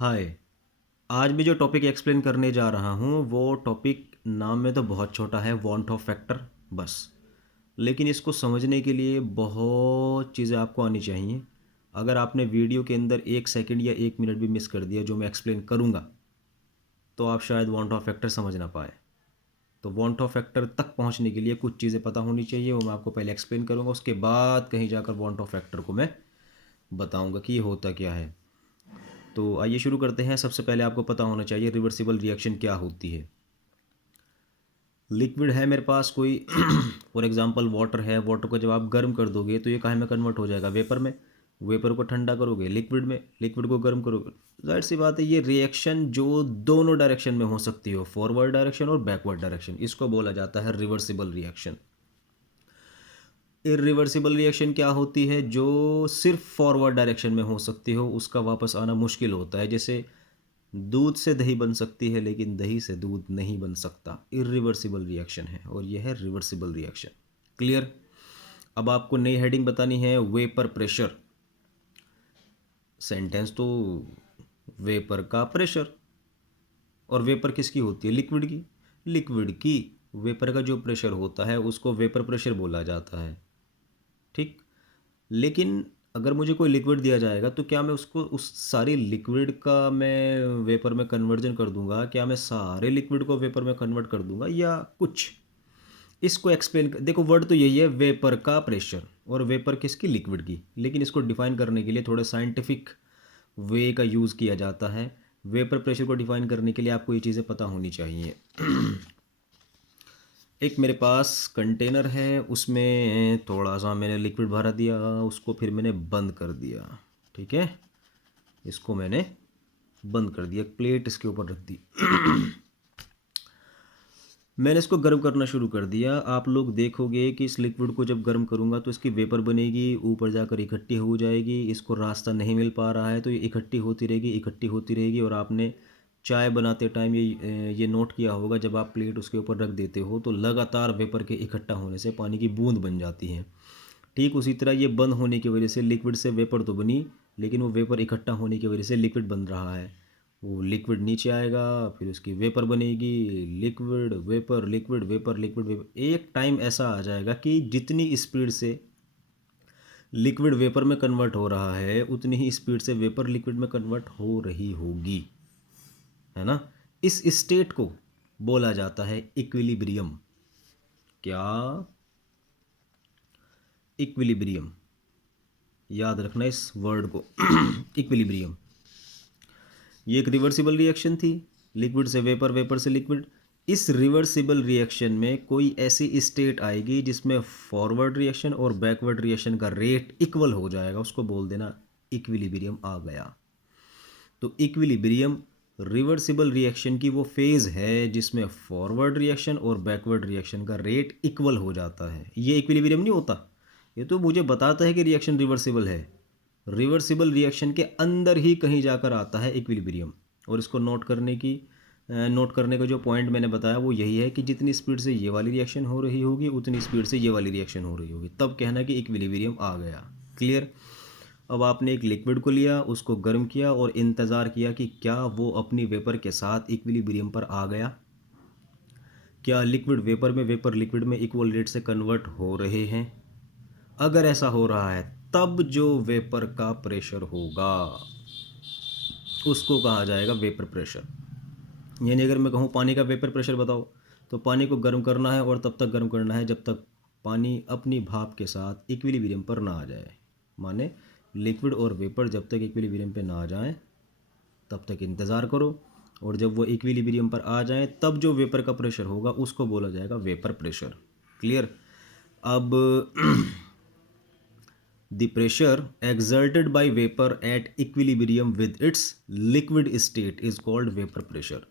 हाय। आज मैं जो टॉपिक एक्सप्लेन करने जा रहा हूँ वो टॉपिक नाम में तो बहुत छोटा है, वांट ऑफ फैक्टर बस। लेकिन इसको समझने के लिए बहुत चीज़ें आपको आनी चाहिए। अगर आपने वीडियो के अंदर 1 सेकंड या 1 मिनट भी मिस कर दिया जो मैं एक्सप्लेन करूँगा तो आप शायद वांट ऑफ फैक्टर समझ ना पाए। तो वांट ऑफ फैक्टर तक पहुँचने के लिए कुछ चीज़ें पता होनी चाहिए, वो मैं आपको पहले एक्सप्लेन करूँगा, उसके बाद कहीं जाकर वांट ऑफ फैक्टर को मैं बताऊँगा कि ये होता क्या है। तो आइए शुरू करते हैं। सबसे पहले आपको पता होना चाहिए रिवर्सिबल रिएक्शन क्या होती है। लिक्विड है मेरे पास कोई फॉर एग्जांपल वाटर है। वाटर को जब आप गर्म कर दोगे तो ये काहे में कन्वर्ट हो जाएगा, वेपर में। वेपर को ठंडा करोगे लिक्विड में, लिक्विड को गर्म करोगे। जाहिर सी बात है ये रिएक्शन जो दोनों डायरेक्शन में हो सकती हो, फॉरवर्ड डायरेक्शन और बैकवर्ड डायरेक्शन, इसको बोला जाता है रिवर्सिबल रिएक्शन। इरिवर्सिबल रिएक्शन क्या होती है? जो सिर्फ फॉरवर्ड डायरेक्शन में हो सकती हो, उसका वापस आना मुश्किल होता है। जैसे दूध से दही बन सकती है लेकिन दही से दूध नहीं बन सकता, इरिवर्सिबल रिएक्शन है और यह है रिवर्सिबल रिएक्शन। क्लियर? अब आपको नई हेडिंग बतानी है, वेपर प्रेशर। सेंटेंस तो वेपर का प्रेशर। और वेपर किसकी होती है? लिक्विड की। लिक्विड की वेपर का जो प्रेशर होता है उसको वेपर प्रेशर बोला जाता है। ठीक। लेकिन अगर मुझे कोई लिक्विड दिया जाएगा तो क्या मैं उसको उस सारी लिक्विड का मैं वेपर में कन्वर्जन कर दूंगा? क्या मैं सारे लिक्विड को वेपर में कन्वर्ट कर दूंगा या कुछ? इसको एक्सप्लेन देखो, वर्ड तो यही है, वेपर का प्रेशर। और वेपर किसकी? लिक्विड की। लेकिन इसको डिफाइन करने के लिए थोड़े साइंटिफिक वे का यूज़ किया जाता है। वेपर प्रेशर को डिफाइन करने के लिए आपको ये चीज़ें पता होनी चाहिए। एक मेरे पास कंटेनर है, उसमें थोड़ा सा मैंने लिक्विड भरा दिया, उसको फिर मैंने बंद कर दिया। ठीक है, इसको मैंने बंद कर दिया, प्लेट इसके ऊपर रख दी। मैंने इसको गर्म करना शुरू कर दिया। आप लोग देखोगे कि इस लिक्विड को जब गर्म करूँगा तो इसकी वेपर बनेगी, ऊपर जाकर इकट्ठी हो जाएगी। इसको रास्ता नहीं मिल पा रहा है तो ये इकट्ठी होती रहेगी, इकट्ठी होती रहेगी। और आपने चाय बनाते टाइम ये नोट किया होगा, जब आप प्लेट उसके ऊपर रख देते हो तो लगातार वेपर के इकट्ठा होने से पानी की बूंद बन जाती है। ठीक उसी तरह ये बंद होने की वजह से लिक्विड से वेपर तो बनी, लेकिन वो वेपर इकट्ठा होने की वजह से लिक्विड बन रहा है। वो लिक्विड नीचे आएगा, फिर उसकी वेपर बनेगी, liquid vapour liquid vapour liquid vapour. एक टाइम ऐसा आ जाएगा कि जितनी स्पीड से लिक्विड वेपर में कन्वर्ट हो रहा है उतनी ही स्पीड से वेपर लिक्विड में कन्वर्ट हो रही होगी, है ना। इस स्टेट को बोला जाता है इक्विलिब्रियम। क्या? इक्विलिब्रियम। याद रखना इस वर्ड को। इक्विलिब्रियम। ये एक रिवर्सिबल रिएक्शन थी, लिक्विड से वेपर, वेपर से लिक्विड। इस रिवर्सिबल रिएक्शन में कोई ऐसी स्टेट आएगी जिसमें फॉरवर्ड रिएक्शन और बैकवर्ड रिएक्शन का रेट इक्वल हो जाएगा, उसको बोल देना इक्विलिब्रियम आ गया। तो इक्विलिब्रियम रिवर्सिबल रिएक्शन की वो फेज़ है जिसमें फॉरवर्ड रिएक्शन और बैकवर्ड रिएक्शन का रेट इक्वल हो जाता है। ये इक्विलिब्रियम नहीं होता, ये तो मुझे बताता है कि रिएक्शन रिवर्सिबल है। रिवर्सिबल रिएक्शन के अंदर ही कहीं जाकर आता है इक्विलिब्रियम। और इसको नोट करने का जो पॉइंट मैंने बताया वो यही है कि जितनी स्पीड से ये वाली रिएक्शन हो रही होगी उतनी स्पीड से ये वाली रिएक्शन हो रही होगी, तब कहना कि इक्विलिब्रियम आ गया। क्लियर? अब आपने एक लिक्विड को लिया, उसको गर्म किया और इंतज़ार किया कि क्या वो अपनी वेपर के साथ इक्विलिब्रियम पर आ गया। क्या लिक्विड वेपर में, वेपर लिक्विड में इक्वल रेट से कन्वर्ट हो रहे हैं? अगर ऐसा हो रहा है तब जो वेपर का प्रेशर होगा उसको कहा जाएगा वेपर प्रेशर। यानी अगर मैं कहूँ पानी का वेपर प्रेशर बताओ, तो पानी को गर्म करना है और तब तक गर्म करना है जब तक पानी अपनी भाप के साथ इक्विलिब्रियम पर ना आ जाए। माने लिक्विड और वेपर जब तक इक्विलिब्रियम पे ना आ जाए तब तक इंतज़ार करो, और जब वो इक्विलिब्रियम पर आ जाए तब जो वेपर का प्रेशर होगा उसको बोला जाएगा वेपर प्रेशर। क्लियर? अब the pressure exerted by vapor at equilibrium with its liquid state is called vapor pressure।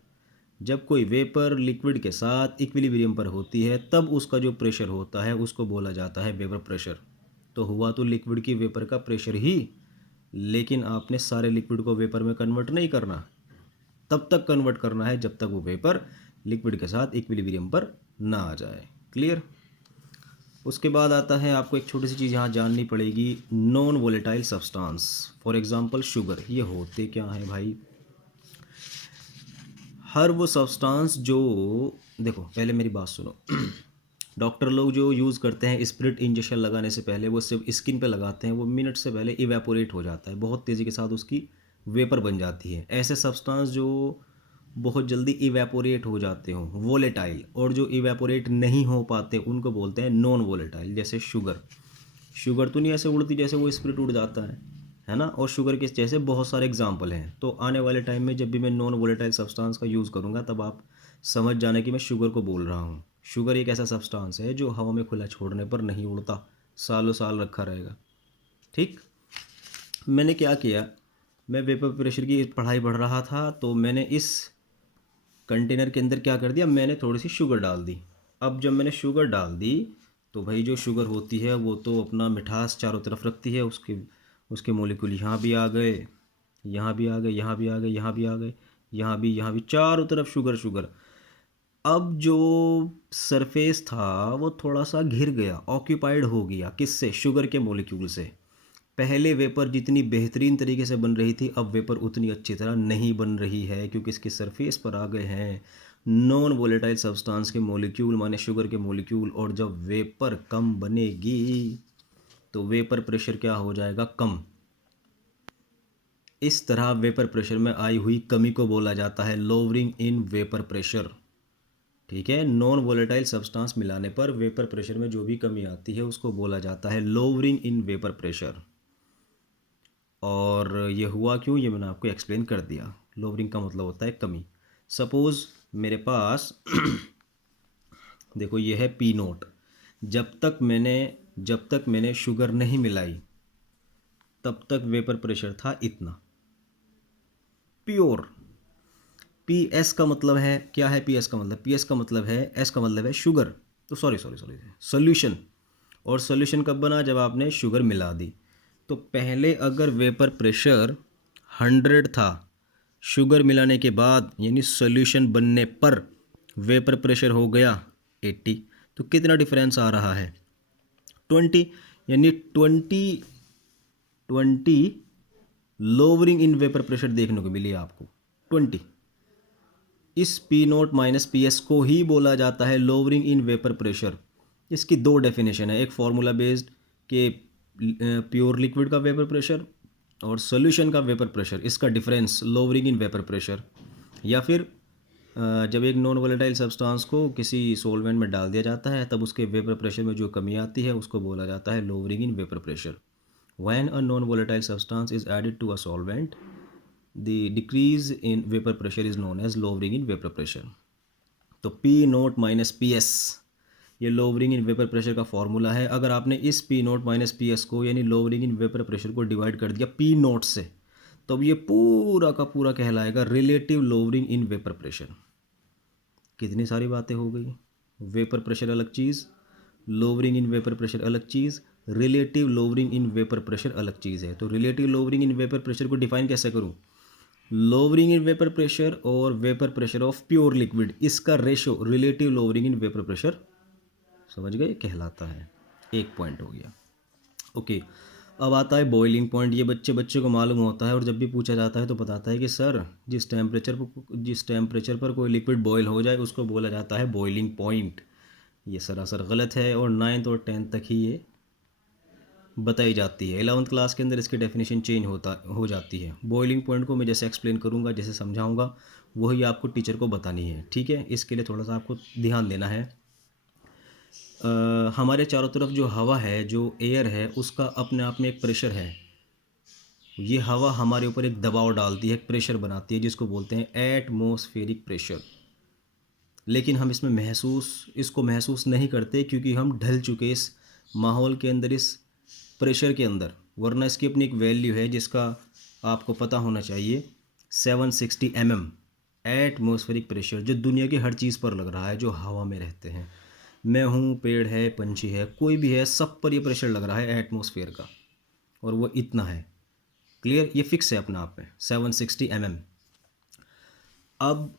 जब कोई वेपर लिक्विड के साथ इक्विलिब्रियम पर होती है तब उसका जो प्रेशर होता है उसको बोला जाता है वेपर प्रेशर। तो हुआ तो लिक्विड की वेपर का प्रेशर ही, लेकिन आपने सारे लिक्विड को वेपर में कन्वर्ट नहीं करना, तब तक कन्वर्ट करना है जब तक वो वेपर लिक्विड के साथ इक्विलिब्रियम पर ना आ जाए। क्लियर? उसके बाद आता है, आपको एक छोटी सी चीज़ यहाँ जाननी पड़ेगी, non volatile substance. For example sugar. ये होते क्या है भाई? हर वो सब्सटेंस जो, देखो पहले मेरी बात सुनो। डॉक्टर लोग जो यूज़ करते हैं स्पिरिट इंजेक्शन लगाने से पहले, वो सिर्फ स्किन पे लगाते हैं, वो मिनट से पहले इवेपोरेट हो जाता है, बहुत तेज़ी के साथ उसकी वेपर बन जाती है। ऐसे सब्सटेंस जो बहुत जल्दी इवेपोरेट हो जाते हों, वोलेटाइल, और जो इवेपोरेट नहीं हो पाते उनको बोलते हैं नॉन वोलेटाइल। जैसे शुगर, शुगर तो नहीं ऐसे उड़ती जैसे वो स्पिरिट उड़ जाता है ना। और शुगर के जैसे बहुत सारे एग्जांपल हैं। तो आने वाले टाइम में जब भी मैं नॉन वोलेटाइल सब्सटेंस का यूज़ करूँगा तब आप समझ जाना कि मैं शुगर को बोल रहा हूँ। शुगर एक ऐसा सब्सटेंस है जो हवा में खुला छोड़ने पर नहीं उड़ता, सालों साल रखा रहेगा। ठीक। मैंने क्या किया, मैं वेपर प्रेशर की पढ़ाई पढ़ रहा था, तो मैंने इस कंटेनर के अंदर क्या कर दिया, मैंने थोड़ी सी शुगर डाल दी। अब जब मैंने शुगर डाल दी तो भाई जो शुगर होती है वो तो अपना मिठास चारों तरफ रखती है। उसके उसके मॉलिक्यूल यहाँ भी आ गए, यहाँ भी आ गए, यहाँ भी आ गए, यहाँ भी आ गए, यहाँ भी, चारों तरफ शुगर शुगर। अब जो सरफेस था वो थोड़ा सा घिर गया, ऑक्यूपाइड हो गया। किससे? शुगर के मॉलिक्यूल से। पहले वेपर जितनी बेहतरीन तरीके से बन रही थी, अब वेपर उतनी अच्छी तरह नहीं बन रही है, क्योंकि इसकी सरफेस पर आ गए हैं नॉन वोलेटाइल सब्सटेंस के मॉलिक्यूल, माने शुगर के मॉलिक्यूल। और जब वेपर कम बनेगी तो वेपर प्रेशर क्या हो जाएगा? कम। इस तरह वेपर प्रेशर में आई हुई कमी को बोला जाता है लोअरिंग इन वेपर प्रेशर। ठीक है, नॉन वोलेटाइल सब्सटेंस मिलाने पर वेपर प्रेशर में जो भी कमी आती है उसको बोला जाता है लोअरिंग इन वेपर प्रेशर। और ये हुआ क्यों, ये मैंने आपको एक्सप्लेन कर दिया। लोअरिंग का मतलब होता है कमी। सपोज़ मेरे पास देखो ये है पी नोट। जब तक मैंने शुगर नहीं मिलाई तब तक वेपर प्रेशर था इतना, प्योर। पी एस का मतलब है क्या है? पी एस का मतलब, पी एस का मतलब है, एस का मतलब है शुगर, तो सॉरी सॉरी सॉरी सोल्यूशन। और सोल्यूशन कब बना? जब आपने शुगर मिला दी। तो पहले अगर वेपर प्रेशर 100 था, शुगर मिलाने के बाद यानी सोल्यूशन बनने पर वेपर प्रेशर हो गया 80। तो कितना डिफरेंस आ रहा है? 20। यानी 20 लोअरिंग इन वेपर प्रेशर देखने को मिली आपको, 20। इस P note minus P S को ही बोला जाता है लोअरिंग इन वेपर प्रेशर। इसकी दो डेफिनेशन है, एक फार्मूला बेस्ड के प्योर लिक्विड का वेपर प्रेशर और सॉल्यूशन का वेपर प्रेशर, इसका difference lowering in vapour pressure. या फिर जब एक नॉन वोलेटाइल सब्सटेंस को किसी सॉल्वेंट में डाल दिया जाता है तब उसके वेपर प्रेशर में जो कमी आती है उसको बोला जाता है lowering in vapour pressure. When a non volatile substance is added to a solvent, the decrease in vapor pressure is known as lowering in vapor pressure। तो P note minus P S ये lowering in vapour pressure का formula है। अगर आपने इस P note minus P S को यानी lowering in vapour pressure को डिवाइड कर दिया P नोट से, तो ये पूरा का पूरा कहलाएगा relative lowering in vapour pressure. कितनी सारी बातें हो गई। वेपर प्रेशर अलग चीज़, लोअरिंग इन वेपर प्रेशर अलग चीज़, relative lowering in vapour pressure अलग चीज़ है। तो relative lowering in vapour pressure को डिफाइन कैसे करूँ? लोअरिंग इन वेपर प्रेशर और vapour pressure of pure liquid, इसका ratio relative lowering in vapour pressure, समझ गए, कहलाता है। एक पॉइंट हो गया। ओके, अब आता है बॉइलिंग पॉइंट। ये बच्चे को मालूम होता है और जब भी पूछा जाता है तो बताता है कि सर जिस टेम्परेचर पर कोई लिक्विड बॉयल हो जाए उसको बोला जाता है बॉइलिंग पॉइंट। ये सरासर गलत है और 9th और 10th तक ही ये बताई जाती है। 11th क्लास के अंदर इसकी डेफिनेशन चेंज हो जाती है। बॉइलिंग पॉइंट को मैं जैसे एक्सप्लेन करूँगा, जैसे समझाऊँगा, वही आपको टीचर को बतानी है। ठीक है, इसके लिए थोड़ा सा आपको ध्यान देना है। हमारे चारों तरफ जो हवा है, जो एयर है, उसका अपने आप में एक प्रेशर है। ये हवा हमारे ऊपर एक दबाव डालती है, एक प्रेशर बनाती है, जिसको बोलते हैं एटमॉस्फेरिक प्रेशर। लेकिन हम इसको महसूस नहीं करते क्योंकि हम ढल चुके इस माहौल के अंदर, इस प्रेशर के अंदर। वरना इसकी अपनी एक वैल्यू है जिसका आपको पता होना चाहिए, 760 mm एटमॉस्फेरिक प्रेशर, जो दुनिया की हर चीज़ पर लग रहा है जो हवा में रहते हैं। मैं हूँ, पेड़ है, पंछी है, कोई भी है, सब पर ये प्रेशर लग रहा है एटमॉस्फेयर का, और वो इतना है। क्लियर? ये फिक्स है अपने आप में 760 mm। अब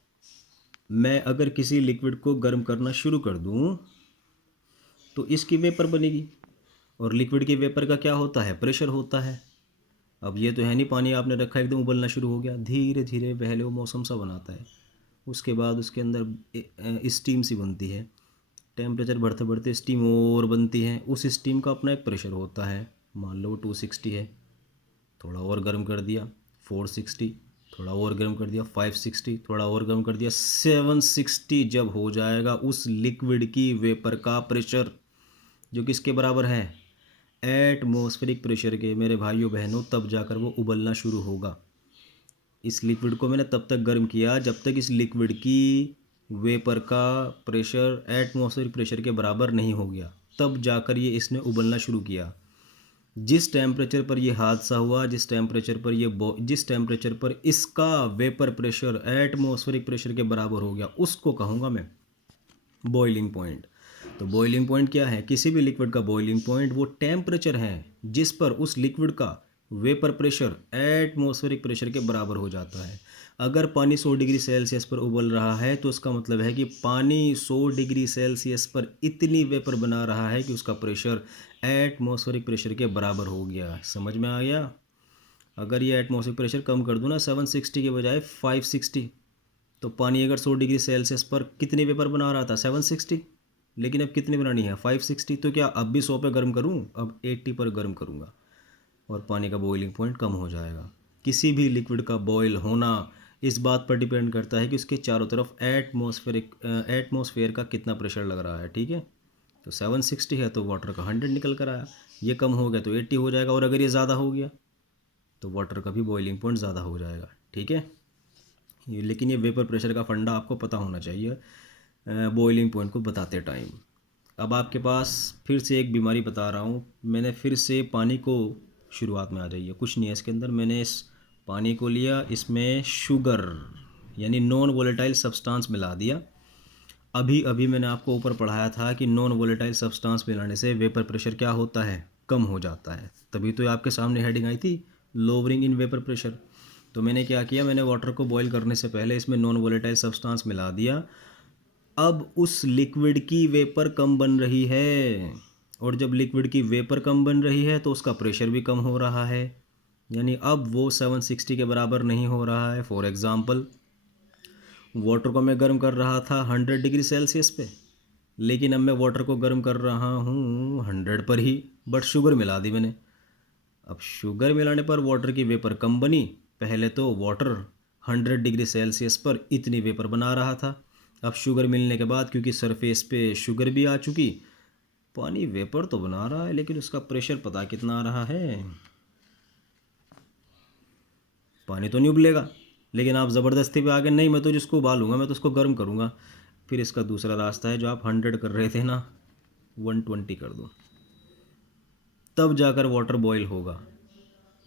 मैं अगर किसी लिक्विड को गर्म करना शुरू कर दूँ तो इसकी वेपर बनेगी, और लिक्विड की वेपर का क्या होता है? प्रेशर होता है। अब ये तो है नहीं पानी आपने रखा एकदम उबलना शुरू हो गया, धीरे धीरे पहले वो मौसम सा बनाता है, उसके बाद उसके अंदर स्टीम सी बनती है। टेम्परेचर बढ़ते बढ़ते स्टीम और बनती है। उस स्टीम का अपना एक प्रेशर होता है, मान लो 260 है, थोड़ा और गर्म कर दिया 460, थोड़ा और गर्म कर दिया 560, थोड़ा और गर्म कर दिया 760। जब हो जाएगा उस लिक्विड की वेपर का प्रेशर जो किसके बराबर है, एटमॉस्फेरिक प्रेशर के, मेरे भाइयों बहनों, तब जाकर वो उबलना शुरू होगा। इस लिक्विड को मैंने तब तक गर्म किया जब तक इस लिक्विड की वेपर का प्रेशर एटमॉस्फेरिक प्रेशर के बराबर नहीं हो गया, तब जाकर ये इसने उबलना शुरू किया। जिस टेम्परेचर पर ये हादसा हुआ, जिस टेम्परेचर पर इसका वेपर प्रेशर एटमॉस्फेरिक प्रेशर के बराबर हो गया, उसको कहूँगा मैं बॉइलिंग पॉइंट। तो बॉइलिंग पॉइंट क्या है, किसी भी लिक्विड का बॉइलिंग पॉइंट वो टेम्परेचर है जिस पर उस लिक्विड का वेपर प्रेशर एटमॉस्फेरिक प्रेशर के बराबर हो जाता है। अगर पानी 100 डिग्री सेल्सियस पर उबल रहा है तो उसका मतलब है कि पानी 100 डिग्री सेल्सियस पर इतनी वेपर बना रहा है कि उसका प्रेशर एटमॉस्फेरिक प्रेशर के बराबर हो गया। समझ में आ गया? अगर ये एटमॉस्फेरिक प्रेशर कम कर दूँ ना 760 के बजाय 560, तो पानी अगर 100 डिग्री सेल्सियस पर कितनी वेपर बना रहा था 760, लेकिन अब कितनी बनानी है 560। तो क्या अब भी 100 पे गर्म करूँ? अब 80 पर गर्म करूँगा और पानी का बॉइलिंग पॉइंट कम हो जाएगा। किसी भी लिक्विड का बॉयल होना इस बात पर डिपेंड करता है कि उसके चारों तरफ एटमॉस्फेयर का कितना प्रेशर लग रहा है। ठीक है, तो 760 है तो वाटर का 100 निकल कर आया, ये कम हो गया तो 80 हो जाएगा, और अगर ये ज़्यादा हो गया तो वाटर का भी बॉइलिंग पॉइंट ज़्यादा हो जाएगा। ठीक है, लेकिन ये वेपर प्रेशर का फंडा आपको पता होना चाहिए बॉइलिंग पॉइंट को बताते टाइम। अब आपके पास फिर से एक बीमारी बता रहा हूँ, मैंने फिर से पानी को, शुरुआत में आ जाइए, कुछ नहीं है इसके अंदर, मैंने इस पानी को लिया, इसमें शुगर यानी नॉन वोलेटाइल सब्सटेंस मिला दिया। अभी अभी मैंने आपको ऊपर पढ़ाया था कि नॉन वोलेटाइल सब्सटेंस मिलाने से वेपर प्रेशर क्या होता है, कम हो जाता है। तभी तो आपके सामने हेडिंग आई थी लोअरिंग इन वेपर प्रेशर। तो मैंने क्या किया, मैंने वाटर को बॉईल करने से पहले इसमें नॉन वोलेटाइल सब्सटेंस मिला दिया। अब उस लिक्विड की वेपर कम बन रही है, और जब लिक्विड की वेपर कम बन रही है तो उसका प्रेशर भी कम हो रहा है, यानी अब वो 760 के बराबर नहीं हो रहा है। फॉर एग्ज़ाम्पल, वाटर को मैं गर्म कर रहा था 100 डिग्री सेल्सियस पे, लेकिन अब मैं वाटर को गर्म कर रहा हूँ 100 पर ही, बट शुगर मिला दी मैंने। अब शुगर मिलाने पर वाटर की वेपर कम बनी। पहले तो वाटर 100 डिग्री सेल्सियस पर इतनी वेपर बना रहा था, अब शुगर मिलने के बाद क्योंकि सरफेस पे शुगर भी आ चुकी, पानी वेपर तो बना रहा है लेकिन उसका प्रेशर पता कितना आ रहा है, पानी तो नहीं उबलेगा। लेकिन आप ज़बरदस्ती पे आगे, नहीं मैं तो जिसको उबालूंगा, मैं तो उसको गर्म करूँगा। फिर इसका दूसरा रास्ता है, जो आप 100 कर रहे थे ना, 120 कर दो, तब जाकर वाटर बॉईल होगा।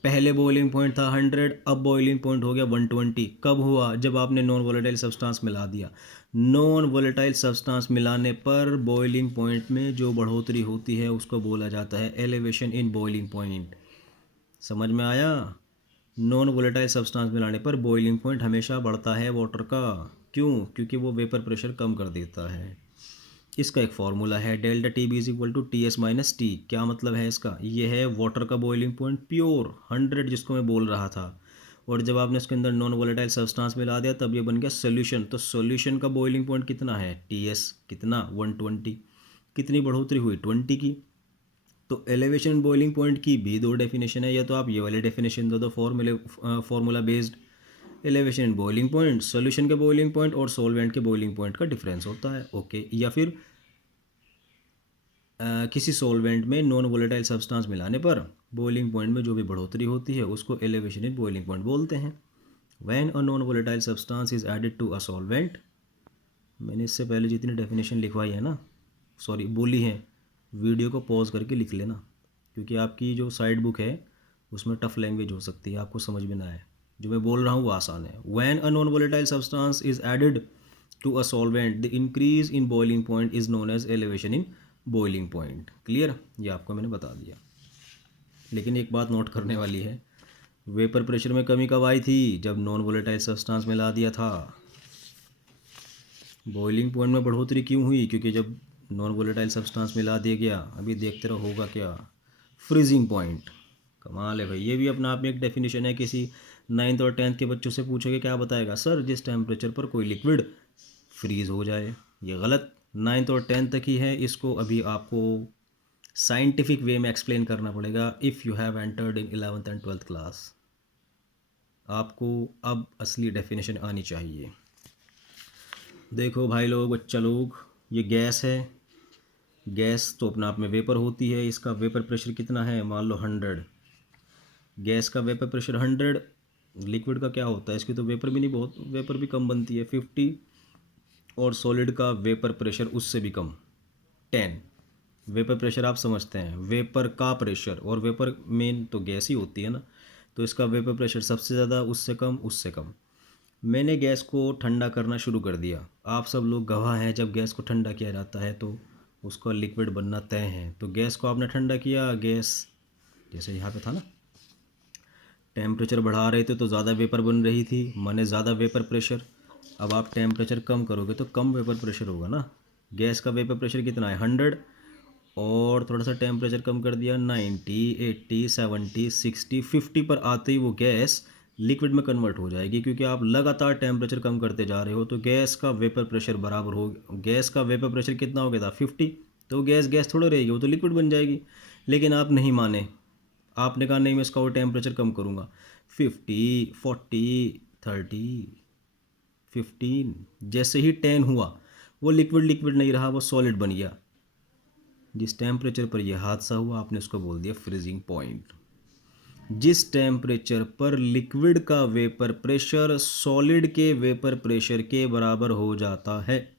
पहले बॉइलिंग पॉइंट था 100, अब बॉइलिंग पॉइंट हो गया 120। कब हुआ? जब आपने नॉन वोलेटाइल सब्सटेंस मिला दिया। नॉन वोलेटाइल सब्सटेंस मिलाने पर बॉइलिंग पॉइंट में जो बढ़ोतरी होती है उसको बोला जाता है एलिवेशन इन बॉइलिंग पॉइंट। समझ में आया? नॉन वोलेटाइल सब्सटेंस मिलाने पर बॉइलिंग पॉइंट हमेशा बढ़ता है वाटर का। क्यों? क्योंकि वो वेपर प्रेशर कम कर देता है। इसका एक फार्मूला है, delta T B is equal to T S minus T. क्या मतलब है इसका? ये है वाटर का बॉइलिंग पॉइंट प्योर 100 जिसको मैं बोल रहा था, और जब आपने उसके अंदर नॉन वोलेटाइल सब्सटेंस मिला दिया तब ये बन गया सोल्यूशन। तो सोल्यूशन का बॉइलिंग पॉइंट कितना है? टी एस कितना? 120। कितनी बढ़ोतरी हुई? 20 की। तो एलिवेशन बॉइलिंग पॉइंट की भी दो डेफिनेशन है, या तो आप ये वाली डेफिनेशन दो formula based. Elevation in boiling point, solution के बॉइलिंग पॉइंट और सॉल्वेंट के बॉइलिंग पॉइंट का डिफरेंस होता है। ओके, या फिर किसी सॉल्वेंट में नॉन वोलेटाइल सब्सटेंस मिलाने पर बॉइलिंग पॉइंट में जो भी बढ़ोतरी होती है उसको एलिवेशन इन बॉइलिंग पॉइंट बोलते हैं। When a non volatile substance is added to a solvent, मैंने इससे पहले जितनी डेफिनेशन लिखवाई है ना, सॉरी बोली है, वीडियो को पॉज करके लिख लेना, क्योंकि आपकी जो साइड बुक है उसमें टफ लैंग्वेज हो सकती है, आपको समझ में ना आए। जो मैं बोल रहा हूँ वो आसान है। When a non volatile substance is added to a solvent, the increase in boiling point is known as elevation in boiling point. Clear? ये आपको मैंने बता दिया। लेकिन एक बात नोट करने वाली है, वेपर प्रेशर में कमी कब आई थी? जब नॉन वोलेटाइल सब्सटेंस मिला दिया था। बॉइलिंग पॉइंट में बढ़ोतरी क्यों हुई? क्योंकि जब नॉन वोलेटाइल सब्सटेंस मिला दिया गया, अभी देखते रहो होगा क्या, फ्रीजिंग पॉइंट। कमाल है भाई, ये भी अपना आप में एक डेफिनेशन है किसी 9th और 10th के बच्चों से पूछोगे क्या बताएगा, सर जिस टेम्परेचर पर कोई लिक्विड फ्रीज हो जाए। ये गलत, 9th और 10th तक ही है, इसको अभी आपको साइंटिफिक वे में एक्सप्लेन करना पड़ेगा। If you have entered in 11th and 12th class, आपको अब असली डेफिनेशन आनी चाहिए। देखो भाई लोग, बच्चा लोग, ये गैस है। गैस तो अपने आप में वेपर होती है। इसका वेपर प्रेशर कितना है, मान लो 100। गैस का वेपर प्रेशर 100, लिक्विड का क्या होता है, इसकी तो वेपर भी नहीं, बहुत वेपर भी कम बनती है, 50। और सॉलिड का वेपर प्रेशर उससे भी कम, 10। वेपर प्रेशर आप समझते हैं, वेपर का प्रेशर, और वेपर मेन तो गैस ही होती है ना, तो इसका वेपर प्रेशर सबसे ज़्यादा, उससे कम, उससे कम। मैंने गैस को ठंडा करना शुरू कर दिया। आप सब लोग गवाह हैं, जब गैस को ठंडा किया जाता है तो उसका लिक्विड बनना तय है। तो गैस को आपने ठंडा किया, गैस जैसे यहाँ पे था ना, टेम्परेचर बढ़ा रहे थे तो ज़्यादा वेपर बन रही थी, माने ज़्यादा वेपर प्रेशर। अब आप टेम्परेचर कम करोगे तो कम वेपर प्रेशर होगा ना। गैस का वेपर प्रेशर कितना है, 100, और थोड़ा सा टेम्परेचर कम कर दिया, 90, 80, 70, 60, 50 पर आते ही वो गैस लिक्विड में कन्वर्ट हो जाएगी, क्योंकि आप लगातार टेम्परेचर कम करते जा रहे हो। तो गैस का वेपर प्रेशर बराबर हो, गैस का वेपर प्रेशर कितना हो गया था, 50। तो गैस गैस थोड़ा रहेगी, वो तो लिक्विड बन जाएगी। लेकिन आप नहीं माने, आपने कहा नहीं मैं इसका और टेम्परेचर कम करूँगा, 50, 40, 30, 15। जैसे ही 10 हुआ, वो लिक्विड लिक्विड नहीं रहा, वो सॉलिड बन गया। जिस टेम्परेचर पर यह हादसा हुआ, आपने उसको बोल दिया फ्रीजिंग पॉइंट। जिस टेम्परेचर पर लिक्विड का वेपर प्रेशर सॉलिड के वेपर प्रेशर के बराबर हो जाता है,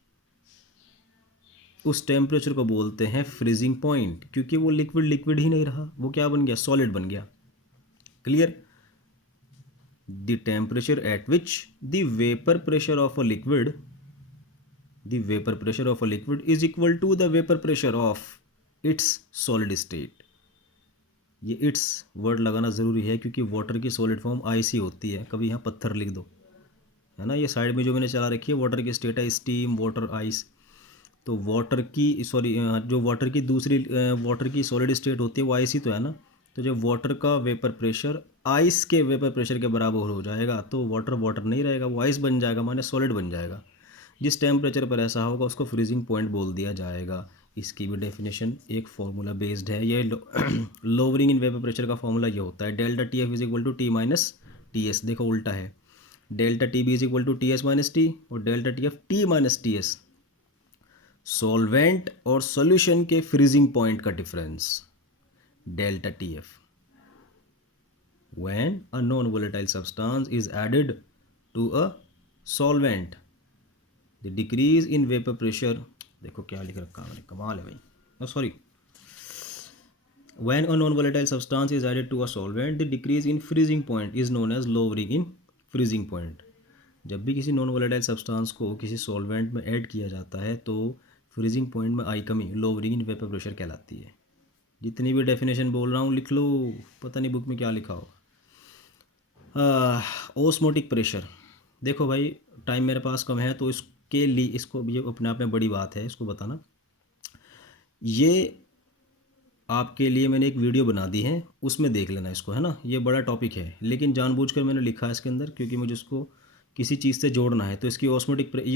उस टेम्परेचर को बोलते हैं फ्रीजिंग पॉइंट। क्योंकि वो लिक्विड लिक्विड ही नहीं रहा, वो क्या बन गया, सॉलिड बन गया। Clear? The temperature at which the vapour pressure of a liquid, the vapor pressure of a liquid is equal to the vapor pressure of its solid state। ये इट्स वर्ड लगाना ज़रूरी है, क्योंकि वाटर की solid form ice ही होती है। कभी यहाँ पत्थर लिख दो, है ना। ये साइड में जो मैंने चला रखी है, वाटर की स्टेट है स्टीम, वाटर, आइस। तो वाटर की, सॉरी, जो वाटर की दूसरी वाटर की सॉलिड स्टेट होती है वो आइस ही तो है ना। तो जब वाटर का वेपर प्रेशर आइस के वेपर प्रेशर के बराबर हो जाएगा, तो वाटर वाटर नहीं रहेगा, वो आइस बन जाएगा, माने सॉलिड बन जाएगा। जिस टेम्परेचर पर ऐसा होगा उसको फ्रीजिंग पॉइंट बोल दिया जाएगा। इसकी भी डेफिनेशन एक फार्मूला बेस्ड है। ये लोअरिंग इन वेपर प्रेशर का फार्मूला ये होता है, delta T F is equal to T minus T S. देखो उल्टा है, delta T B is equal to T S minus T, और delta T F T minus T S. Solvent और solution के फ्रीजिंग पॉइंट का difference, delta T F. When a non volatile substance is added to a solvent, the decrease in vapour pressure, देखो क्या लिख रखा है मैंने, कमाल है भाई, sorry. When a non volatile substance is added to a solvent, the decrease in freezing point is known as lowering in freezing point. जब भी किसी नॉन वोलेटाइल सब्सटेंस को किसी सॉल्वेंट में ऐड किया जाता है, तो फ्रीजिंग पॉइंट में आई कमी लोअरिंग इन वेपर प्रेशर कहलाती है। जितनी भी डेफिनेशन बोल रहा हूँ लिख लो, पता नहीं बुक में क्या लिखा होगा। ओस्मोटिक प्रेशर, देखो भाई टाइम मेरे पास कम है, तो इसके लिए, इसको ये अपने आप में बड़ी बात है इसको बताना। ये आपके लिए मैंने एक वीडियो बना दी है, उसमें देख लेना इसको, है ना। ये बड़ा टॉपिक है, लेकिन जानबूझकर मैंने लिखा है इसके अंदर, क्योंकि मुझे इसको किसी चीज़ से जोड़ना है। तो इसकी ये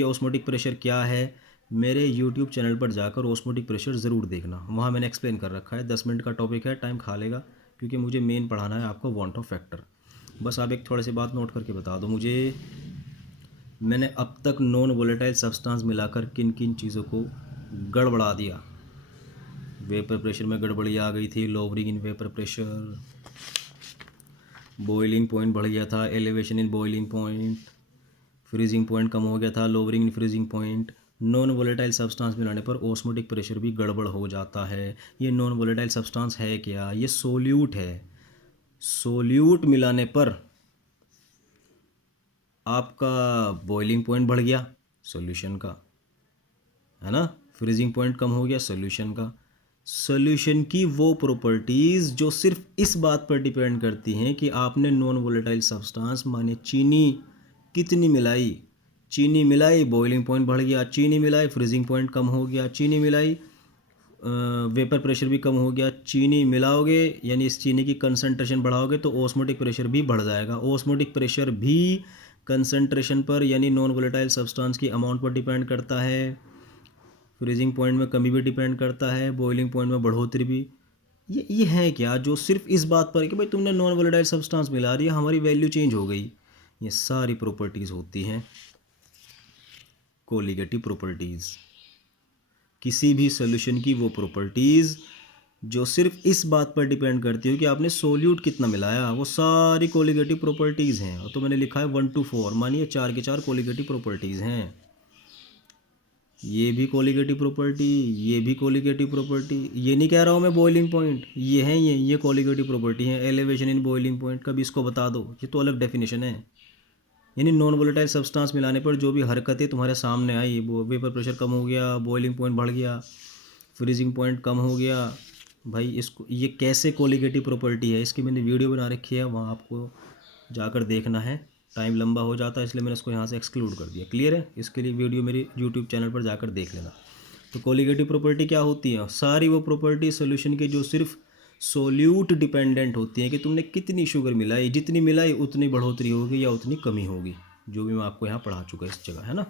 ओस्मोटिक प्रेशर क्या है, मेरे यूट्यूब चैनल पर जाकर ओस्मोटिक प्रेशर ज़रूर देखना, वहाँ मैंने एक्सप्लेन कर रखा है। 10 मिनट का टॉपिक है, टाइम खा लेगा, क्योंकि मुझे मेन पढ़ाना है आपको वांट ऑफ फैक्टर। बस आप एक थोड़ी सी बात नोट करके बता दो मुझे, मैंने अब तक नॉन वोलेटाइल सब्सटेंस मिलाकर किन किन चीज़ों को गड़बड़ा दिया। वेपर प्रेशर में गड़बड़ी आ गई थी, lowering in vapour pressure, boiling point बढ़ गया था, elevation in boiling point, freezing point कम हो गया था, lowering in freezing point. Non volatile substance मिलाने पर ऑस्मोटिक प्रेशर भी गड़बड़ हो जाता है। ये नॉन वोलेटाइल सब्सटेंस है क्या, ये सोल्यूट है। सोल्यूट मिलाने पर आपका बॉइलिंग पॉइंट बढ़ गया सॉल्यूशन का, है ना, फ्रीजिंग पॉइंट कम हो गया सॉल्यूशन का। सॉल्यूशन की वो प्रॉपर्टीज़ जो सिर्फ इस बात पर डिपेंड करती हैं कि आपने नॉन वोलेटाइल सब्सटेंस माने चीनी कितनी मिलाई। चीनी मिलाई, बॉइलिंग पॉइंट बढ़ गया, चीनी मिलाई, फ्रीजिंग पॉइंट कम हो गया, चीनी मिलाई, वेपर प्रेशर भी कम हो गया। चीनी मिलाओगे यानी इस चीनी की कंसंट्रेशन बढ़ाओगे तो ऑस्मोटिक प्रेशर भी बढ़ जाएगा। ऑस्मोटिक प्रेशर भी कंसंट्रेशन पर यानी नॉन वोलेटाइल सब्सटेंस की अमाउंट पर डिपेंड करता है। फ्रीजिंग पॉइंट में कमी भी डिपेंड करता है, बॉइलिंग पॉइंट में बढ़ोतरी भी। ये है क्या जो सिर्फ इस बात पर है कि भाई तुमने नॉन वोलेटाइल सब्सटेंस मिला दिया, हमारी वैल्यू चेंज हो गई। ये सारी प्रॉपर्टीज़ होती हैं कोलिगेटिव प्रॉपर्टीज़। किसी भी सॉल्यूशन की वो प्रॉपर्टीज़ जो सिर्फ इस बात पर डिपेंड करती हो कि आपने सोल्यूट कितना मिलाया, वो सारी कोलिगेटिव प्रॉपर्टीज़ हैं। और तो मैंने लिखा है 1 to 4, मानिए 4 के 4 कोलिगेटिव प्रॉपर्टीज़ हैं। ये भी कोलिगेटिव प्रॉपर्टी, ये भी कोलिगेटिव प्रॉपर्टी। ये नहीं कह रहा हूँ मैं बॉइलिंग पॉइंट, ये हैं ये कोलिगेटिव प्रॉपर्टी हैं। एलिवेशन इन बॉइलिंग पॉइंट कभी इसको बता दो, ये तो अलग डेफिनेशन है। यानी नॉन वोलेटाइल सब्सटेंस मिलाने पर जो भी हरकतें तुम्हारे सामने आई, वो वेपर प्रेशर कम हो गया, बॉइलिंग पॉइंट बढ़ गया, फ्रीजिंग पॉइंट कम हो गया, भाई इसको ये कैसे कोलिगेटिव प्रॉपर्टी है, इसकी मैंने वीडियो बना रखी है, वहाँ आपको जाकर देखना है। टाइम लंबा हो जाता है इसलिए मैंने इसको यहाँ से एक्सक्लूड कर दिया। क्लियर है? इसके लिए वीडियो मेरी यूट्यूब चैनल पर जाकर देख लेना। तो कोलिगेटिव प्रॉपर्टी क्या होती है? सारी वो प्रॉपर्टी सोल्यूशन की जो सिर्फ सोल्यूट डिपेंडेंट होती हैं कि तुमने कितनी शुगर मिलाई, जितनी मिलाई उतनी बढ़ोतरी होगी या उतनी कमी होगी, जो भी मैं आपको यहाँ पढ़ा चुका इस जगह, है ना।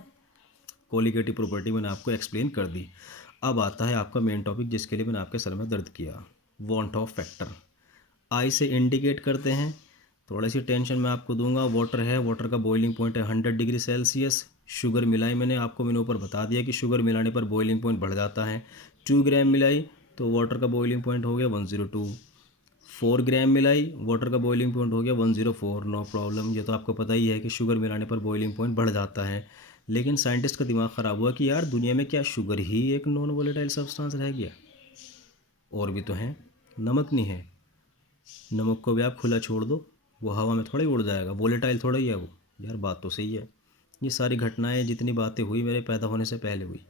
कोलिगेटिव प्रॉपर्टी मैंने आपको एक्सप्लेन कर दी। अब आता है आपका मेन टॉपिक जिसके लिए मैंने आपके सर में दर्द किया, वांट ऑफ फैक्टर। आई से इंडिकेट करते हैं। थोड़ी सी टेंशन मैं आपको दूंगा। वाटर है, वाटर का बॉइलिंग पॉइंट है 100 डिग्री सेल्सियस। शुगर मिलाई मैंने ऊपर बता दिया कि शुगर मिलाने पर बॉइलिंग पॉइंट बढ़ जाता है। 2 ग्राम मिलाई तो वाटर का बॉइलिंग पॉइंट हो गया 102। 4 ग्राम मिलाई, वाटर का बॉइलिंग पॉइंट हो गया 104। नो प्रॉब्लम, ये तो आपको पता ही है कि शुगर मिलाने पर बॉइलिंग पॉइंट बढ़ जाता है। लेकिन साइंटिस्ट का दिमाग ख़राब हुआ कि यार दुनिया में क्या शुगर ही एक नॉन वोलेटाइल सब्सटेंस रह गया? और भी तो हैं। नमक नहीं है, नमक को भी आप खुला छोड़ दो, वो हवा में थोड़ा ही उड़ जाएगा, वोलेटाइल थोड़ा ही है वो। यार बात तो सही है। ये सारी घटनाएं जितनी बातें हुई मेरे पैदा होने से पहले हुई,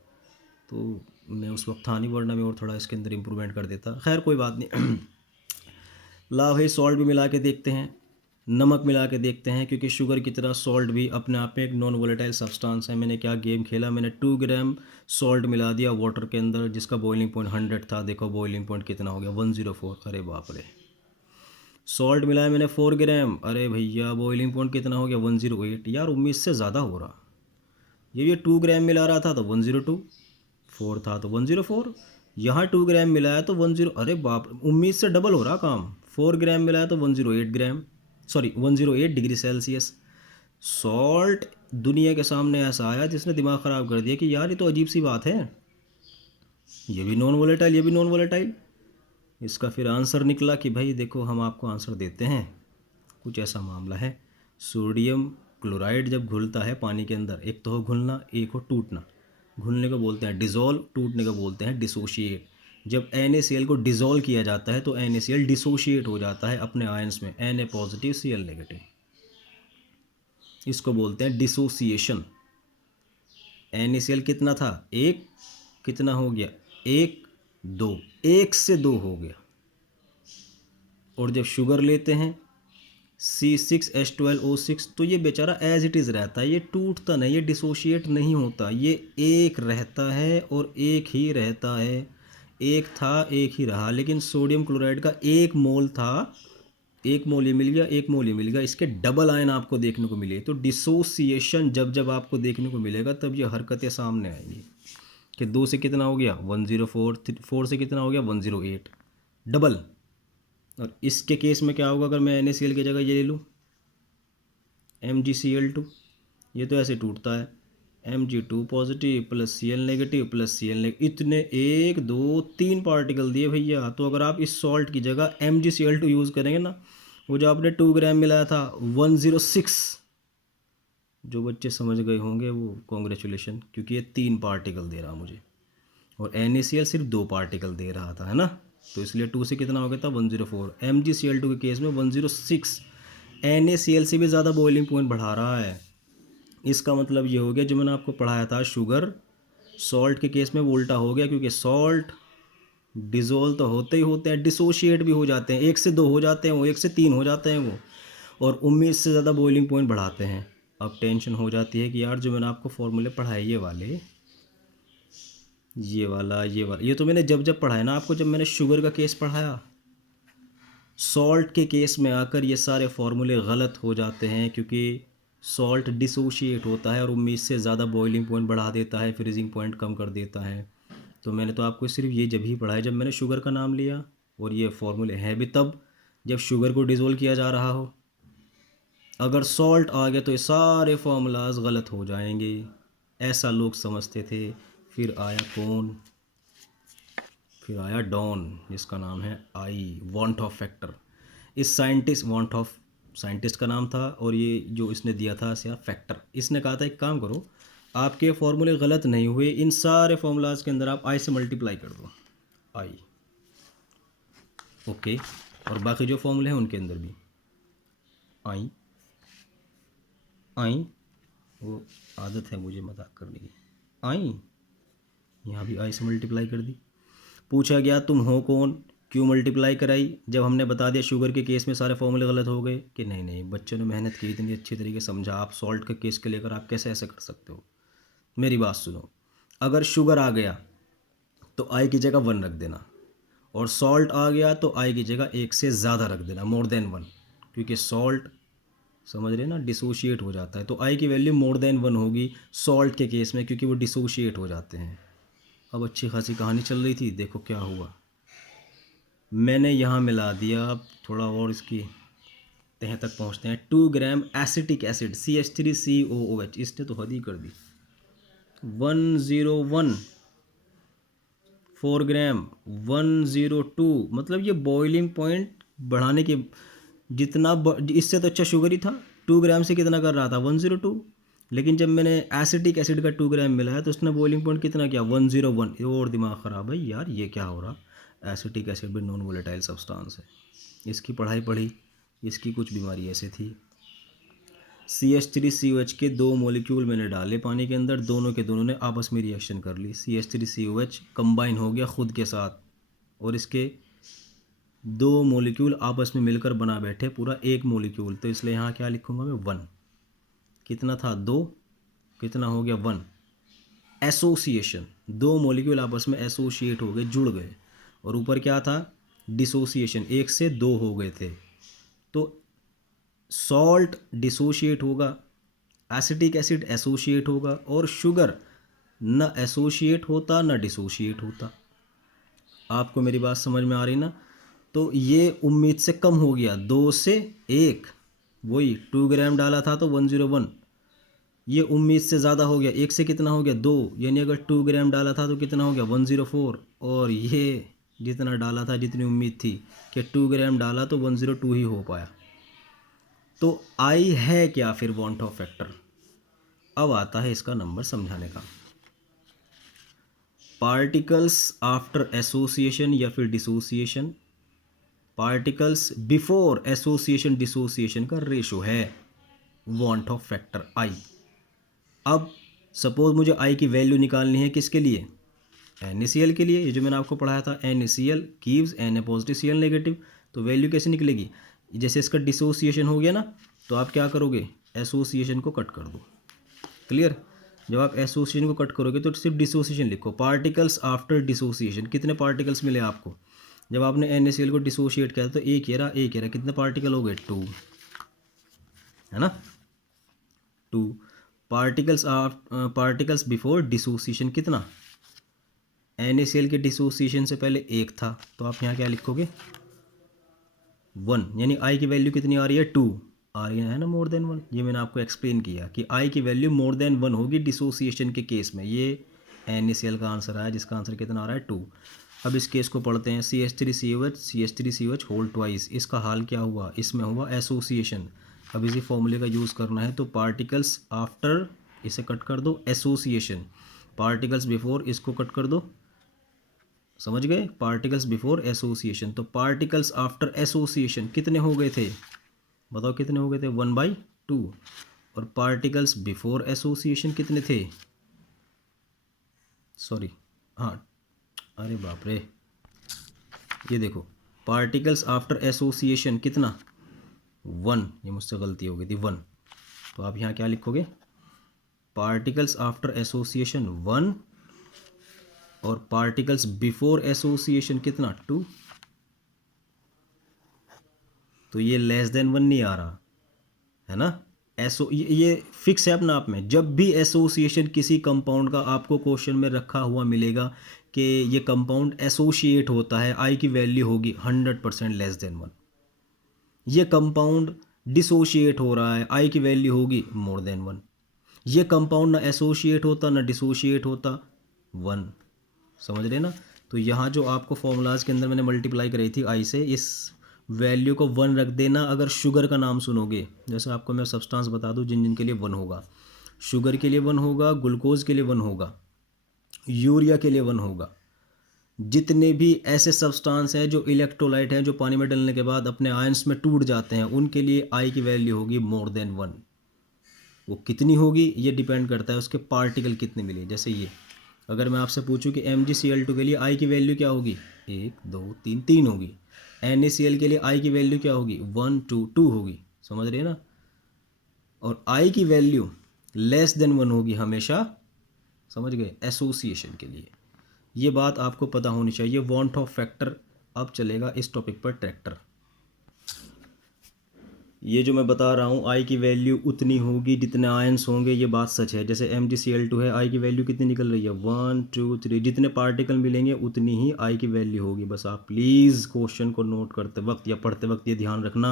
तो मैं उस वक्त था नहीं, वरना मैं और थोड़ा इसके अंदर इम्प्रूवमेंट कर देता। खैर कोई बात नहीं। ला भाई सॉल्ट भी मिला के देखते हैं, नमक मिला के देखते हैं, क्योंकि शुगर की तरह सॉल्ट भी अपने आप में एक नॉन वोलेटाइल सब्सटेंस है। मैंने क्या गेम खेला, मैंने 2 ग्राम सॉल्ट मिला दिया वाटर के अंदर जिसका बॉइलिंग पॉइंट 100 था। देखो बॉइलिंग पॉइंट कितना हो गया, 104। अरे बाप रे। सॉल्ट मिलाया मैंने 4 ग्राम, अरे भैया बॉइलिंग पॉइंट कितना हो गया, 108। यार उम्मीद से ज़्यादा हो रहा। ये 2 ग्राम मिला रहा था तो 102, 4 था तो 104, यहाँ 2 ग्राम मिलाया तो 10। अरे बाप, उम्मीद से डबल हो रहा काम। 4 ग्राम मिलाया तो 108 ग्राम, सॉरी 108 डिग्री सेल्सियस। सॉल्ट दुनिया के सामने ऐसा आया जिसने दिमाग ख़राब कर दिया कि यार ये तो अजीब सी बात है, ये भी नॉन वोलेटाइल, ये भी नॉन वोलेटाइल। इसका फिर आंसर निकला कि भाई देखो हम आपको आंसर देते हैं। कुछ ऐसा मामला है, सोडियम क्लोराइड जब घुलता है पानी के अंदर, एक तो हो घुलना, एक हो टूटना। घुलने को बोलते हैं डिज़ोल्व, टूटने को बोलते हैं डिसोशिएट। जब NaCl को डिज़ोल्व किया जाता है तो NaCl डिसोशिएट हो जाता है अपने आयंस में, Na पॉजिटिव Cl नेगेटिव। इसको बोलते हैं डिसोसिएशन। NaCl कितना था, एक, कितना हो गया, 1 2, 1 से 2 हो गया। और जब शुगर लेते हैं C6H12O6 तो ये बेचारा एज इट इज़ रहता है, ये टूटता नहीं, ये डिसोशिएट नहीं होता, ये एक रहता है और एक ही रहता है। एक था एक ही रहा। लेकिन सोडियम क्लोराइड का 1 मोल था, 1 मोल ये मिल गया, 1 मोल ये मिल गया, इसके डबल आयन आपको देखने को मिले। तो डिसोसिएशन जब जब आपको देखने को मिलेगा तब ये हरकतें सामने आएंगी कि 2 से कितना हो गया 104, 4 से कितना हो गया 108, डबल। और इसके केस में क्या होगा अगर मैं NaCl की जगह ये ले लूँ MgCl2, ये तो ऐसे टूटता है, Mg2 positive plus Cl negative plus Cl negative, इतने 1 2 3 पार्टिकल दिए भैया। तो अगर आप इस सॉल्ट की जगह MgCl2 यूज़ करेंगे ना, वो जो आपने 2 ग्राम मिलाया था 106, जो बच्चे समझ गए होंगे वो कॉन्ग्रेचुलेशन, क्योंकि ये 3 पार्टिकल दे रहा मुझे और NaCl सिर्फ 2 पार्टिकल दे रहा था, है ना। तो इसलिए 2 से कितना हो गया था 104। MgCl2 के केस में 106, NaCl से भी ज़्यादा बॉइलिंग पॉइंट बढ़ा रहा है। इसका मतलब ये हो गया जो मैंने आपको पढ़ाया था शुगर सॉल्ट के केस में वो उल्टा हो गया, क्योंकि सॉल्ट डिज़ोल्व तो होते ही होते हैं, डिसोशिएट भी हो जाते हैं, 1 से 2 हो जाते हैं वो, 1 से 3 हो जाते हैं वो, और उम्मीद से ज़्यादा बॉइलिंग पॉइंट बढ़ाते हैं। अब टेंशन हो जाती है कि यार जो मैंने आपको फॉर्मूले पढ़ाए ये वाले, ये वाला ये तो मैंने जब जब पढ़ाया ना आपको, जब मैंने शुगर का केस पढ़ाया, सॉल्ट के केस में आकर ये सारे फार्मूले गलत हो जाते हैं, क्योंकि सॉल्ट डिसोशिएट होता है और उम्मीद से ज़्यादा बॉइलिंग पॉइंट बढ़ा देता है, फ्रीजिंग पॉइंट कम कर देता है। तो मैंने तो आपको सिर्फ ये जब ही पढ़ाया जब मैंने शुगर का नाम लिया, और ये फार्मूले हैं भी तब जब शुगर को डिज़ोल्व किया जा रहा हो। अगर सॉल्ट आ गया तो ये सारे फार्मूलाज गलत हो जाएंगे, ऐसा लोग समझते थे। फिर आया कौन? फिर आया डॉन, जिसका नाम है आई, वांट ऑफ फैक्टर। इस साइंटिस्ट, वांट ऑफ साइंटिस्ट का नाम था, और ये जो इसने दिया था क्या, फैक्टर। इसने कहा था एक काम करो, आपके फॉर्मूले गलत नहीं हुए, इन सारे फॉर्मूलाज के अंदर आप आई से मल्टीप्लाई कर दो, आई, ओके। और बाकी जो फॉर्मूले हैं उनके अंदर भी आई आई, वो आदत है मुझे मजाक करने की, आई, यहाँ भी आई से मल्टीप्लाई कर दी। पूछा गया तुम हो कौन, क्यों मल्टीप्लाई कराई, जब हमने बता दिया शुगर के केस में सारे फॉर्मूले गलत हो गए कि नहीं नहीं, बच्चों ने मेहनत की, इतनी अच्छी तरीके समझा, आप सॉल्ट के केस के लेकर आप कैसे ऐसे कर सकते हो। मेरी बात सुनो, अगर शुगर आ गया तो आई की जगह 1 रख देना, और सॉल्ट आ गया तो आई की जगह 1 से ज़्यादा रख देना, मोर देन 1, क्योंकि सॉल्ट, समझ रहे ना, डिसोशिएट हो जाता है, तो आई की वैल्यू मोर देन 1 होगी सॉल्ट के केस में, क्योंकि वो डिसोशिएट हो जाते हैं। अब अच्छी खासी कहानी चल रही थी, देखो क्या हुआ, मैंने यहाँ मिला दिया। अब थोड़ा और इसकी तह तक पहुँचते हैं। 2 ग्राम एसिटिक एसिड CH3COOH, इसने तो हद ही कर दी। 101 4 ग्राम 102, मतलब ये बॉइलिंग पॉइंट बढ़ाने के जितना इससे तो अच्छा शुगर ही था। 2 ग्राम से कितना कर रहा था, 102, लेकिन जब मैंने एसिटिक एसिड का 2 ग्राम मिलाया तो उसने बॉइलिंग पॉइंट कितना किया, 101। ये और दिमाग ख़राब है यार, ये क्या हो रहा। एसिटिक एसिड भी नॉन वोलेटाइल सब्सटेंस है, इसकी पढ़ाई पढ़ी, इसकी कुछ बीमारी ऐसे थी। CH3COH के 2 मॉलिक्यूल मैंने डाले पानी के अंदर, दोनों के दोनों ने आपस में रिएक्शन कर ली, CH3COH कंबाइन हो गया खुद के साथ, और इसके 2 मॉलिक्यूल आपस में मिलकर बना बैठे पूरा 1 मॉलिक्यूल। तो इसलिए यहाँ क्या लिखूँगा मैं, 1। कितना था, 2, कितना हो गया, 1। एसोसिएशन, 2 मॉलिक्यूल आपस में एसोसिएट हो गए, जुड़ गए, और ऊपर क्या था, डिसोसिएशन, 1 से 2 हो गए थे। तो सॉल्ट डिसोशिएट होगा, एसिटिक एसिड एसोशिएट होगा, और शुगर न एसोशिएट होता न डिसोशिएट होता। आपको मेरी बात समझ में आ रही ना। तो ये उम्मीद से कम हो गया, 2 से 1, वही 2 ग्राम डाला था तो 101, ये उम्मीद से ज़्यादा हो गया, 1 से कितना हो गया, 2, यानी अगर 2 ग्राम डाला था तो कितना हो गया, 104, और ये जितना डाला था, जितनी उम्मीद थी कि 2 ग्राम डाला तो 102 ही हो पाया। तो आई है क्या फिर, वांट ऑफ फैक्टर। अब आता है इसका नंबर समझाने का। पार्टिकल्स आफ्टर एसोसिएशन या फिर dissociation, particles before association dissociation का रेशो है वांट ऑफ फैक्टर आई। अब सपोज मुझे आई की वैल्यू निकालनी है, किसके लिए, NaCl के लिए। ये जो मैंने आपको पढ़ाया था, NaCl gives Na positive Cl negative. तो वैल्यू कैसे निकलेगी, जैसे इसका डिसोसिएशन हो गया ना, तो आप क्या करोगे, एसोसिएशन को कट कर दो। क्लियर। जब आप एसोसिएशन को कट करोगे तो सिर्फ डिसोसिएशन लिखो, पार्टिकल्स आफ्टर डिसोसिएशन। कितने पार्टिकल्स मिले आपको, जब आपने NaCl को डिसोशिएट किया तो एक येरा, कितने पार्टिकल हो गए, 2, है ना, 2 पार्टिकल्स। पार्टिकल्स बिफोर डिसोसिएशन कितना, NaCl के डिसोसिएशन से पहले 1 था, तो आप यहाँ क्या लिखोगे, 1, यानी आई की वैल्यू कितनी आ रही है, 2 आ रही है ना, मोर देन 1। ये मैंने आपको एक्सप्लेन किया कि आई की वैल्यू मोर देन 1 होगी डिसोसिएशन के केस में। ये NaCl का आंसर आया, जिसका आंसर कितना आ रहा है, 2। अब इस केस को पढ़ते हैं, CH3COH होल ट्वाइस। इसका हाल क्या हुआ, इसमें हुआ एसोसिएशन। अब इसी फॉर्मूले का यूज़ करना है, तो पार्टिकल्स आफ्टर, इसे कट कर दो, एसोसिएशन, पार्टिकल्स बिफोर, इसको कट कर दो, समझ गए, पार्टिकल्स बिफोर एसोसिएशन। तो पार्टिकल्स आफ्टर एसोसिएशन कितने हो गए थे, बताओ कितने हो गए थे, 1/2। और पार्टिकल्स बिफोर एसोसिएशन कितने थे, सॉरी, हाँ, अरे बाप रे, ये देखो, पार्टिकल्स आफ्टर एसोसिएशन कितना, 1, ये मुझसे गलती हो गई थी, 1। तो आप यहाँ क्या लिखोगे, पार्टिकल्स आफ्टर एसोसिएशन 1, और पार्टिकल्स बिफोर एसोसिएशन कितना 2, तो ये लेस देन 1 नहीं आ रहा है ना। ये फिक्स है अपना आप में। जब भी एसोसिएशन किसी कंपाउंड का आपको क्वेश्चन में रखा हुआ मिलेगा कि ये कंपाउंड एसोसिएट होता है, आई की वैल्यू होगी 100% लेस देन 1। ये कंपाउंड डिसोशिएट हो रहा है, आई की वैल्यू होगी मोर देन 1। ये कंपाउंड ना एसोशिएट होता ना डिसोशिएट होता 1। समझ रहे ना। तो यहाँ जो आपको फॉर्मूलाज के अंदर मैंने मल्टीप्लाई कराई थी आई से, इस वैल्यू को 1 रख देना। अगर शुगर का नाम सुनोगे, जैसे आपको मैं सब्सटेंस बता दूं जिन जिन के लिए 1 होगा, शुगर के लिए 1 होगा, ग्लूकोज के लिए 1 होगा, यूरिया के लिए 1 होगा। जितने भी ऐसे सब्सटेंस हैं जो इलेक्ट्रोलाइट हैं, जो पानी में डलने के बाद अपने आयंस में टूट जाते हैं, उनके लिए आई की वैल्यू होगी मोर देन 1। वो कितनी होगी ये डिपेंड करता है उसके पार्टिकल कितने मिले। जैसे ये अगर मैं आपसे पूछूं कि MgCl2 के लिए आई की वैल्यू क्या होगी, 1 2 3 3 होगी। NaCl के लिए आई की वैल्यू क्या होगी, 1 2 2 होगी। समझ रहे हैं ना। और आई की वैल्यू लेस देन 1 होगी हमेशा। समझ गए, एसोसिएशन के लिए। ये बात आपको पता होनी चाहिए। वांट ऑफ फैक्टर अब चलेगा इस टॉपिक पर ट्रैक्टर। ये जो मैं बता रहा हूँ आई की वैल्यू उतनी होगी जितने आयंस होंगे, ये बात सच है। जैसे MgCl2 है, आई की वैल्यू कितनी निकल रही है 1 2 3, जितने पार्टिकल मिलेंगे उतनी ही आई की वैल्यू होगी। बस आप प्लीज़ क्वेश्चन को नोट करते वक्त या पढ़ते वक्त ये ध्यान रखना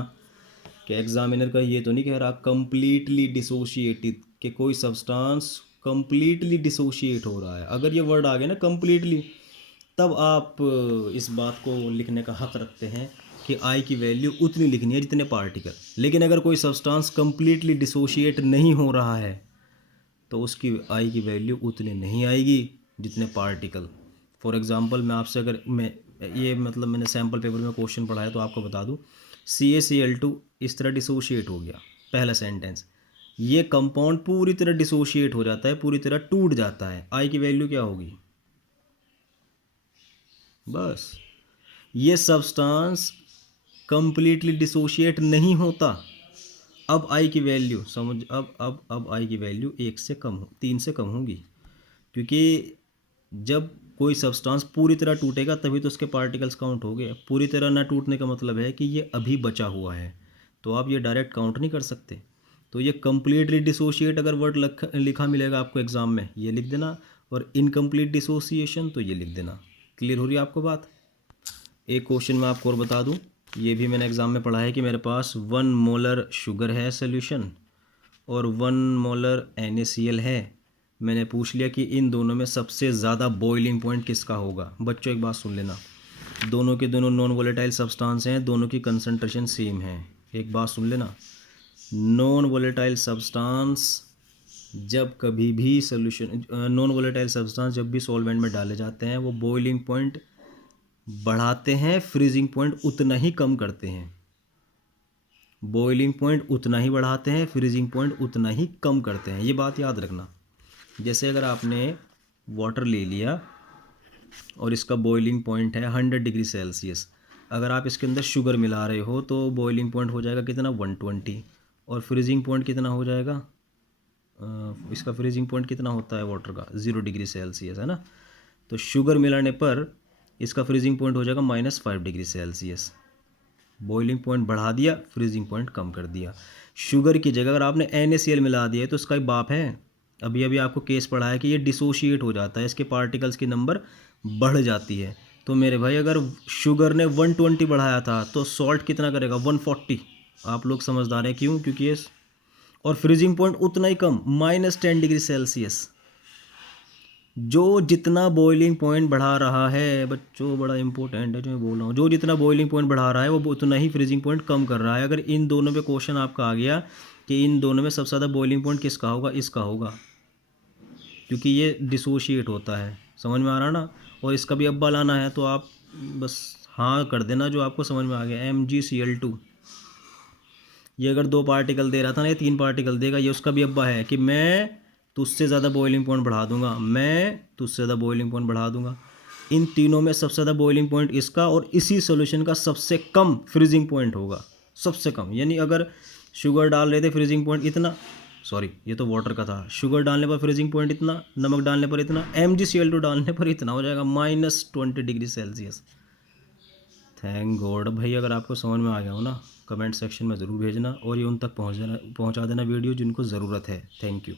कि एग्जामिनर का ये तो नहीं कह रहा कंप्लीटली डिसोशिएटेड, कि कोई सब्सटेंस कंप्लीटली डिसोशिएट हो रहा है। अगर ये वर्ड आ गया ना कंप्लीटली, तब आप इस बात को लिखने का हक रखते हैं कि आई की वैल्यू उतनी लिखनी है जितने पार्टिकल। लेकिन अगर कोई सब्सटेंस कंप्लीटली डिसोशिएट नहीं हो रहा है तो उसकी आई की वैल्यू उतनी नहीं आएगी जितने पार्टिकल। फॉर एग्जांपल मैं आपसे अगर मैं ये मतलब मैंने सैम्पल पेपर में क्वेश्चन पढ़ा है तो आपको बता दूं, CaCl2 इस तरह डिसोशिएट हो गया, पहला सेंटेंस। ये कंपाउंड पूरी तरह डिसोशिएट हो जाता है, पूरी तरह टूट जाता है, आई की वैल्यू क्या होगी, बस। ये सब्सटेंस कंप्लीटली डिसोशिएट नहीं होता, अब आई की वैल्यू समझ, अब आई की वैल्यू 1 से कम 3 से कम होगी। क्योंकि जब कोई सब्सटेंस पूरी तरह टूटेगा तभी तो उसके पार्टिकल्स काउंट हो गए। पूरी तरह ना टूटने का मतलब है कि ये अभी बचा हुआ है, तो आप ये डायरेक्ट काउंट नहीं कर सकते। तो ये कंप्लीटली डिसोशिएट अगर वर्ड लिखा मिलेगा आपको एग्जाम में, ये लिख देना, और इनकम्प्लीट डिसोसिएशन तो ये लिख देना। क्लियर हो रही है आपको बात। एक क्वेश्चन मैं आपको और बता दूं, ये भी मैंने एग्ज़ाम में पढ़ा है कि मेरे पास 1 मोलर शुगर है सोल्यूशन और 1 मोलर NaCl है। मैंने पूछ लिया कि इन दोनों में सबसे ज़्यादा बॉइलिंग पॉइंट किसका होगा। बच्चों एक बात सुन लेना, दोनों के दोनों नॉन वोलेटाइल सब्सटेंस हैं, दोनों की कंसंट्रेशन सेम है। एक बात सुन लेना, नॉन वोलेटाइल सब्सटेंस जब कभी भी सोल्यूशन, नॉन वोलेटाइल सब्सटेंस जब भी सॉल्वेंट में डाले जाते हैं वो बॉइलिंग पॉइंट बढ़ाते हैं, फ्रीजिंग पॉइंट उतना ही कम करते हैं। बॉइलिंग पॉइंट उतना ही बढ़ाते हैं, फ्रीजिंग पॉइंट उतना ही कम करते हैं, ये बात याद रखना। जैसे अगर आपने वाटर ले लिया और इसका बॉइलिंग पॉइंट है 100 डिग्री सेल्सियस, अगर आप इसके अंदर शुगर मिला रहे हो तो बॉइलिंग पॉइंट हो जाएगा कितना 120, और फ्रीजिंग पॉइंट कितना हो जाएगा, इसका फ्रीजिंग पॉइंट कितना होता है वाटर का 0 डिग्री सेल्सियस, है ना। तो शुगर मिलाने पर इसका फ्रीजिंग पॉइंट हो जाएगा -5 डिग्री सेल्सियस। बॉइलिंग पॉइंट बढ़ा दिया, फ्रीजिंग पॉइंट कम कर दिया। शुगर की जगह अगर आपने NaCl मिला दिया है तो इसका एक बाप है, अभी अभी आपको केस पढ़ा है कि ये डिसोशिएट हो जाता है, इसके पार्टिकल्स की नंबर बढ़ जाती है। तो मेरे भाई अगर शुगर ने 120 बढ़ाया था तो सॉल्ट कितना करेगा 140। आप लोग समझदार हैं, क्यों, क्योंकि ये, और फ्रीजिंग पॉइंट उतना ही कम -10 डिग्री सेल्सियस। जो जितना बॉइलिंग पॉइंट बढ़ा रहा है बच्चों, बड़ा इंपॉर्टेंट है जो मैं बोल रहा हूँ, जो जितना बॉइलिंग पॉइंट बढ़ा रहा है वो उतना ही फ्रीजिंग पॉइंट कम कर रहा है। अगर इन दोनों पे क्वेश्चन आपका आ गया कि इन दोनों में सबसे ज़्यादा बॉइलिंग पॉइंट किसका होगा, इसका होगा, क्योंकि ये डिसोशिएट होता है। समझ में आ रहा ना। और इसका भी अब्बा लाना है तो आप बस हाँ कर देना जो आपको समझ में आ गया। MgCl2 ये अगर 2 पार्टिकल दे रहा था ना, ये 3 पार्टिकल देगा, ये उसका भी अब्बा है कि मैं तुझसे ज़्यादा बॉइलिंग पॉइंट बढ़ा दूंगा, मैं तुझसे ज़्यादा बॉइलिंग पॉइंट बढ़ा दूंगा। इन तीनों में सबसे ज़्यादा बॉइलिंग पॉइंट इसका, और इसी सॉल्यूशन का सबसे कम फ्रीजिंग पॉइंट होगा, सबसे कम। यानी अगर शुगर डाल रहे थे फ्रीजिंग पॉइंट इतना, सॉरी ये तो वाटर का था। शुगर डालने पर फ्रीजिंग पॉइंट इतना, नमक डालने पर इतना, MgCl2 डालने पर इतना हो जाएगा -20 डिग्री सेल्सियस। थैंक गॉड भाई, अगर आपको समझ में आ गया हो ना कमेंट सेक्शन में ज़रूर भेजना, और ये उन तक पहुँचा देना वीडियो जिनको ज़रूरत है। Thank you.